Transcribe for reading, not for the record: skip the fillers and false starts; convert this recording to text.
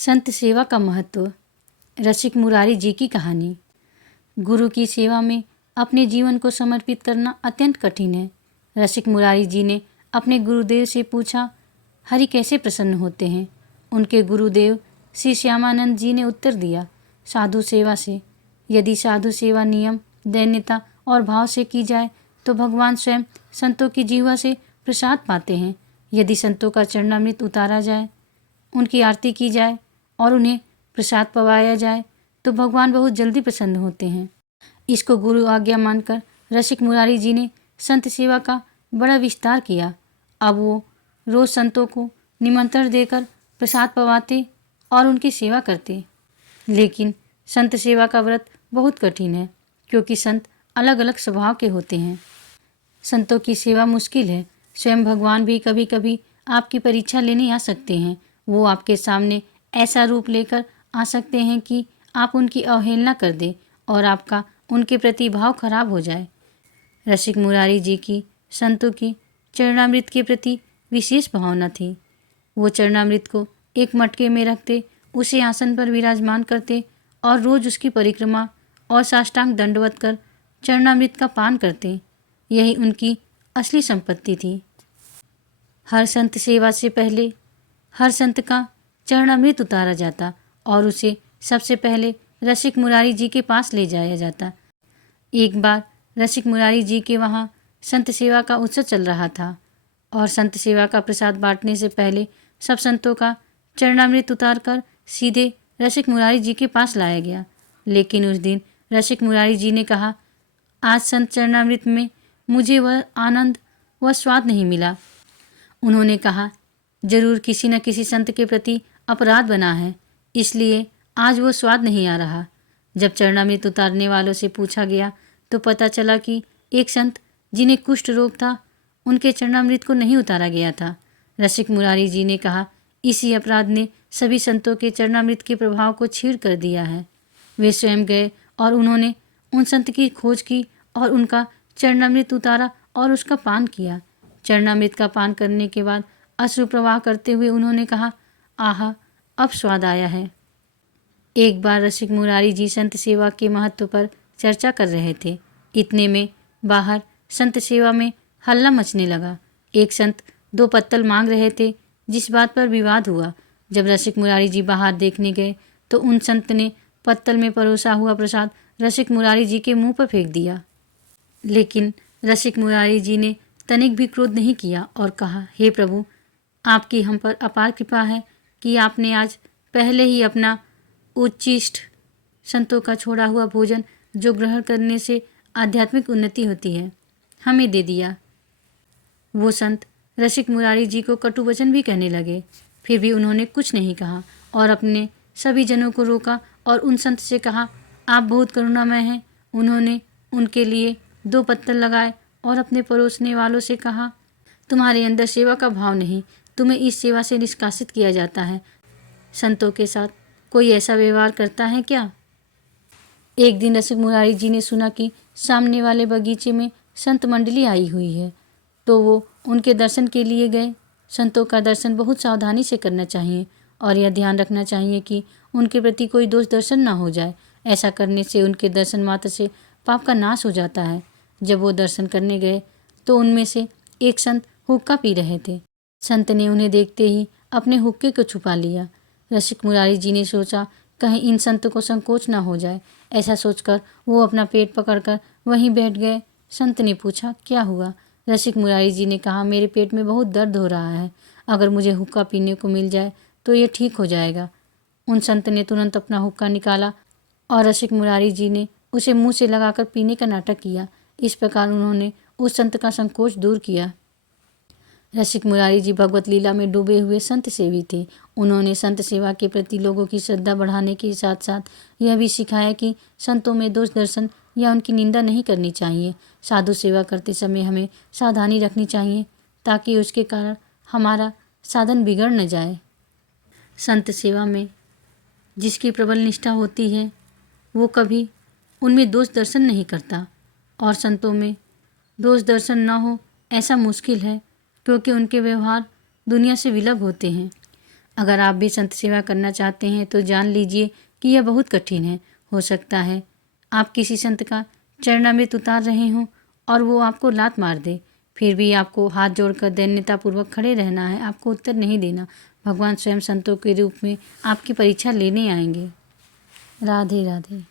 संत सेवा का महत्व। रसिक मुरारी जी की कहानी। गुरु की सेवा में अपने जीवन को समर्पित करना अत्यंत कठिन है। रसिक मुरारी जी ने अपने गुरुदेव से पूछा, हरि कैसे प्रसन्न होते हैं। उनके गुरुदेव श्री श्यामानंद जी ने उत्तर दिया, साधु सेवा से। यदि साधु सेवा नियम, दैन्यता और भाव से की जाए तो भगवान स्वयं संतों की जीवा से प्रसाद पाते हैं। यदि संतों का चरणामृत उतारा जाए, उनकी आरती की जाए और उन्हें प्रसाद पवाया जाए तो भगवान बहुत जल्दी प्रसन्न होते हैं। इसको गुरु आज्ञा मानकर रसिक मुरारी जी ने संत सेवा का बड़ा विस्तार किया। अब वो रोज संतों को निमंत्रण देकर प्रसाद पवाते और उनकी सेवा करते। लेकिन संत सेवा का व्रत बहुत कठिन है, क्योंकि संत अलग अलग स्वभाव के होते हैं। संतों की सेवा मुश्किल है। स्वयं भगवान भी कभी कभी आपकी परीक्षा लेने आ सकते हैं। वो आपके सामने ऐसा रूप लेकर आ सकते हैं कि आप उनकी अवहेलना कर दें और आपका उनके प्रति भाव खराब हो जाए। रसिक मुरारी जी की संतों की चरणामृत के प्रति विशेष भावना थी। वो चरणामृत को एक मटके में रखते, उसे आसन पर विराजमान करते और रोज उसकी परिक्रमा और साष्टांग दंडवत कर चरणामृत का पान करते। यही उनकी असली संपत्ति थी। हर संत सेवा से पहले हर संत का चरणामृत उतारा जाता और उसे सबसे पहले रसिक मुरारी जी के पास ले जाया जाता। एक बार रसिक मुरारी जी के वहाँ संत सेवा का उत्सव चल रहा था और संत सेवा का प्रसाद बांटने से पहले सब संतों का चरणामृत उतार कर सीधे रसिक मुरारी जी के पास लाया गया। लेकिन उस दिन रसिक मुरारी जी ने कहा, आज संत चरणामृत में मुझे वह आनंद, वह स्वाद नहीं मिला। उन्होंने कहा, जरूर किसी न किसी संत के प्रति अपराध बना है, इसलिए आज वो स्वाद नहीं आ रहा। जब चरणामृत उतारने वालों से पूछा गया तो पता चला कि एक संत जिन्हें कुष्ठ रोग था, उनके चरणामृत को नहीं उतारा गया था। रसिक मुरारी जी ने कहा, इसी अपराध ने सभी संतों के चरणामृत के प्रभाव को छीड़ कर दिया है। वे स्वयं गए और उन्होंने उन संत की खोज की और उनका चरणामृत उतारा और उसका पान किया। चरणामृत का पान करने के बाद अश्रु प्रवाह करते हुए उन्होंने कहा, आहा, अब स्वाद आया है। एक बार रसिक मुरारी जी संत सेवा के महत्व पर चर्चा कर रहे थे। इतने में बाहर संत सेवा में हल्ला मचने लगा। एक संत 2 पत्तल मांग रहे थे, जिस बात पर विवाद हुआ। जब रसिक मुरारी जी बाहर देखने गए तो उन संत ने पत्तल में परोसा हुआ प्रसाद रसिक मुरारी जी के मुंह पर फेंक दिया। लेकिन रसिक मुरारी जी ने तनिक भी क्रोध नहीं किया और कहा, हे प्रभु, आपकी हम पर अपार कृपा है कि आपने आज पहले ही अपना उच्छिष्ट संतों का छोड़ा हुआ भोजन, जो ग्रहण करने से आध्यात्मिक उन्नति होती है, हमें दे दिया। वो संत रसिक मुरारी जी को कटु वचन भी कहने लगे, फिर भी उन्होंने कुछ नहीं कहा और अपने सभी जनों को रोका और उन संत से कहा, आप बहुत करुणामय हैं। उन्होंने उनके लिए 2 पत्तल लगाए और अपने परोसने वालों से कहा, तुम्हारे अंदर सेवा का भाव नहीं, तुम्हें इस सेवा से निष्कासित किया जाता है। संतों के साथ कोई ऐसा व्यवहार करता है क्या? एक दिन रसिक मुरारी जी ने सुना कि सामने वाले बगीचे में संत मंडली आई हुई है, तो वो उनके दर्शन के लिए गए। संतों का दर्शन बहुत सावधानी से करना चाहिए और यह ध्यान रखना चाहिए कि उनके प्रति कोई दोष दर्शन ना हो जाए। ऐसा करने से उनके दर्शन मात्र से पाप का नाश हो जाता है। जब वो दर्शन करने गए तो उनमें से एक संत हुक्का पी रहे थे। संत ने उन्हें देखते ही अपने हुक्के को छुपा लिया। रसिक मुरारी जी ने सोचा, कहीं इन संतों को संकोच ना हो जाए। ऐसा सोचकर वो अपना पेट पकड़कर वहीं बैठ गए। संत ने पूछा, क्या हुआ? रसिक मुरारी जी ने कहा, मेरे पेट में बहुत दर्द हो रहा है। अगर मुझे हुक्का पीने को मिल जाए तो ये ठीक हो जाएगा। उन संत ने तुरंत अपना हुक्का निकाला और रसिक मुरारी जी ने उसे मुंह से लगाकर पीने का नाटक किया। इस प्रकार उन्होंने उस संत का संकोच दूर किया। रसिक मुरारी जी भगवत लीला में डूबे हुए संत सेवी थे। उन्होंने संत सेवा के प्रति लोगों की श्रद्धा बढ़ाने के साथ साथ यह भी सिखाया कि संतों में दोष दर्शन या उनकी निंदा नहीं करनी चाहिए। साधु सेवा करते समय हमें सावधानी रखनी चाहिए ताकि उसके कारण हमारा साधन बिगड़ न जाए। संत सेवा में जिसकी प्रबल निष्ठा होती है वो कभी उनमें दोष दर्शन नहीं करता, और संतों में दोष दर्शन न हो ऐसा मुश्किल है, क्योंकि उनके व्यवहार दुनिया से विलग होते हैं। अगर आप भी संत सेवा करना चाहते हैं तो जान लीजिए कि यह बहुत कठिन है। हो सकता है आप किसी संत का चरणामृत उतार रहे हों और वो आपको लात मार दे, फिर भी आपको हाथ जोड़कर दैन्यतापूर्वक खड़े रहना है, आपको उत्तर नहीं देना। भगवान स्वयं संतों के रूप में आपकी परीक्षा लेने आएंगे। राधे राधे।